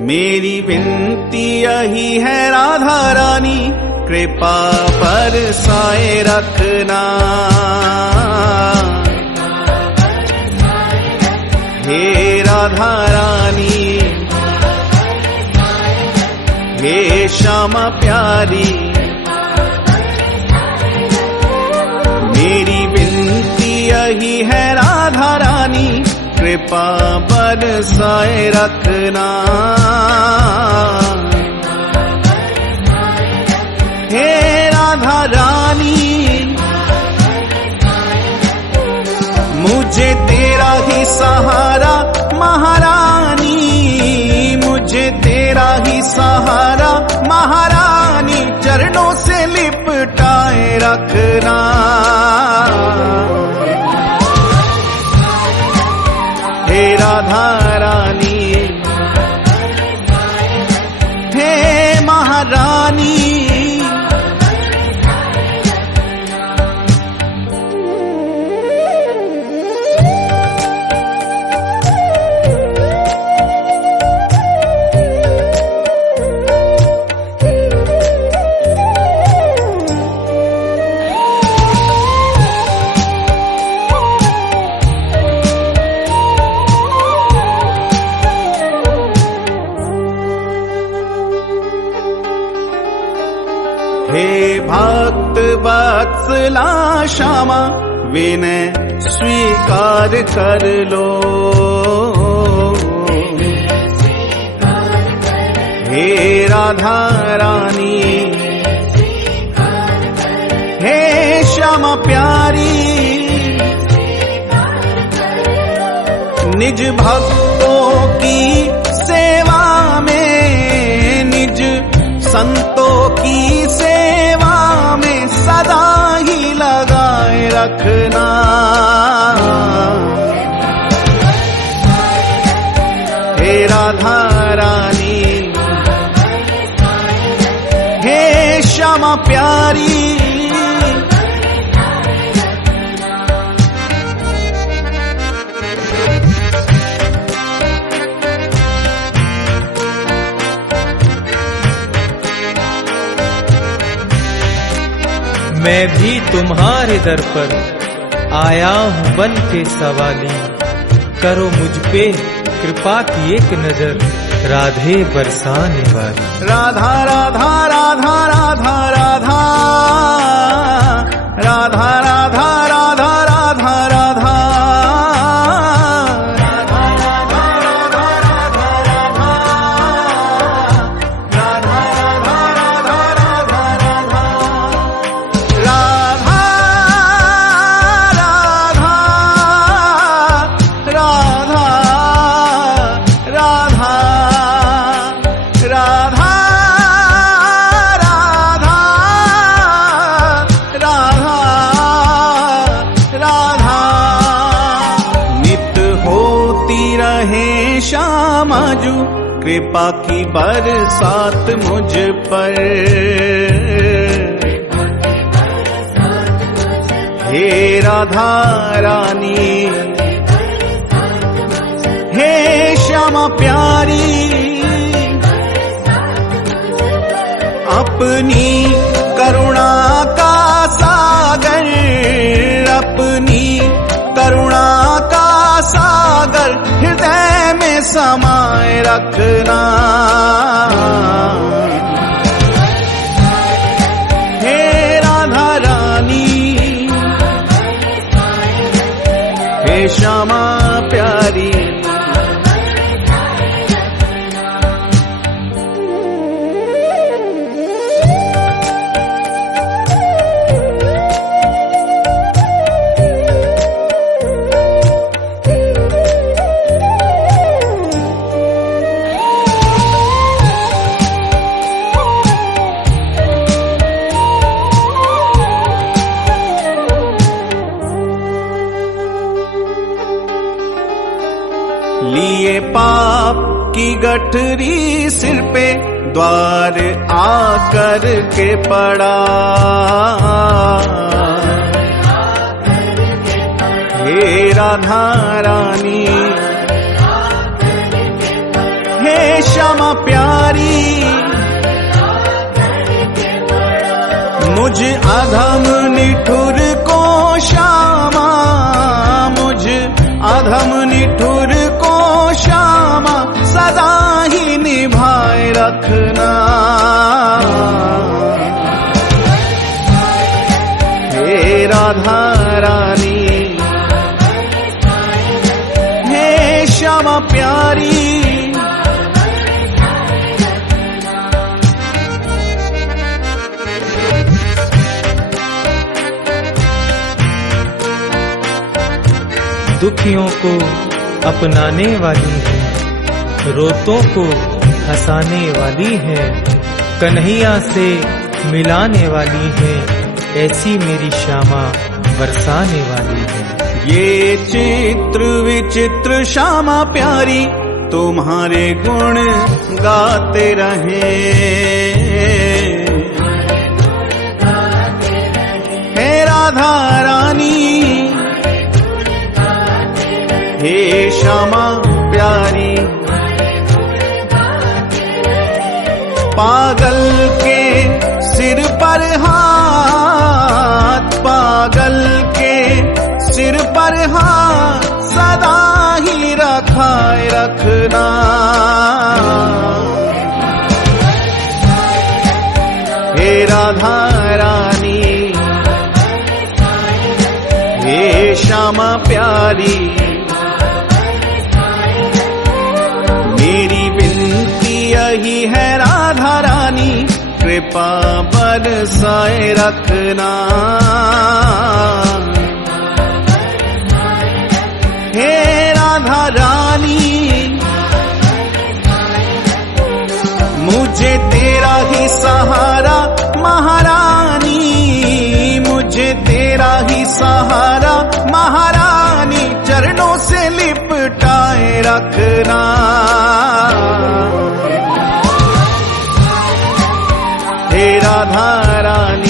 मेरी विनती यही है राधा रानी, कृपा बरसाए रखना। हे राधा रानी, हे श्यामा प्यारी, मेरी विनती यही है राधा रानी, कृपा बरसाए रखना। हे राधा रानी, मुझे तेरा ही सहारा महारानी, मुझे तेरा ही सहारा महारानी, चरणों से लिपटाए रखना। हे राधा रानी, हे महारानी, हे भक्त वत्सला श्यामा, विनय स्वीकार कर लो। हे राधा रानी, हे श्यामा प्यारी, निज भक्तों की सेवा में, निज संतों की सेवा में सदा ही लगाए रखना। हे राधा रानी, हे श्यामा प्यारी, मैं भी तुम्हारे दर पर आया हूँ बन के सवाली, करो मुझ पे कृपा की एक नजर, राधे बरसाने वाली। राधा राधा राधा राधा राधा, राधा राधा राधा राधा राधा, श्यामाजू कृपा की बरसात मुझ पर। हे राधा रानी, हे श्यामा प्यारी, अपनी करुणा का सागर, अपनी करुणा का सागर हृदय में समाए रखना। हे राधा रानी, हे श्यामा प्यारी, लिए पाप की गठरी सिर पे, द्वार आकर के पड़ा। राधा रानी, हे श्यामा प्यारी, मुझ अधम निठुर को श्यामा, मुझ अधम निठुर को श्यामा सदा ही निभाए रखना। हे राधा रानी, हे श्यामा प्यारी, दुखियों को अपनाने वाली है, रोतों को हंसाने वाली है, कन्हैया से मिलाने वाली है, ऐसी मेरी श्यामा बरसाने वाली है। ये चित्र विचित्र श्यामा प्यारी तुम्हारे गुण गाते रहे, हे राधा रानी, हे श्यामा प्यारी, पागल के सिर पर हाथ, पागल के सिर पर हाथ सदा ही रखाए रखना। हे राधा रानी, हे श्यामा प्यारी, मेरी विनती यही है राधा रानी, कृपा बरसाए रखना। हे राधा रानी, मुझे तेरा ही सहारा महारानी, मुझे तेरा ही सहारा महारानी, चरणों से लिपटाए रखना। हे राधा रानी,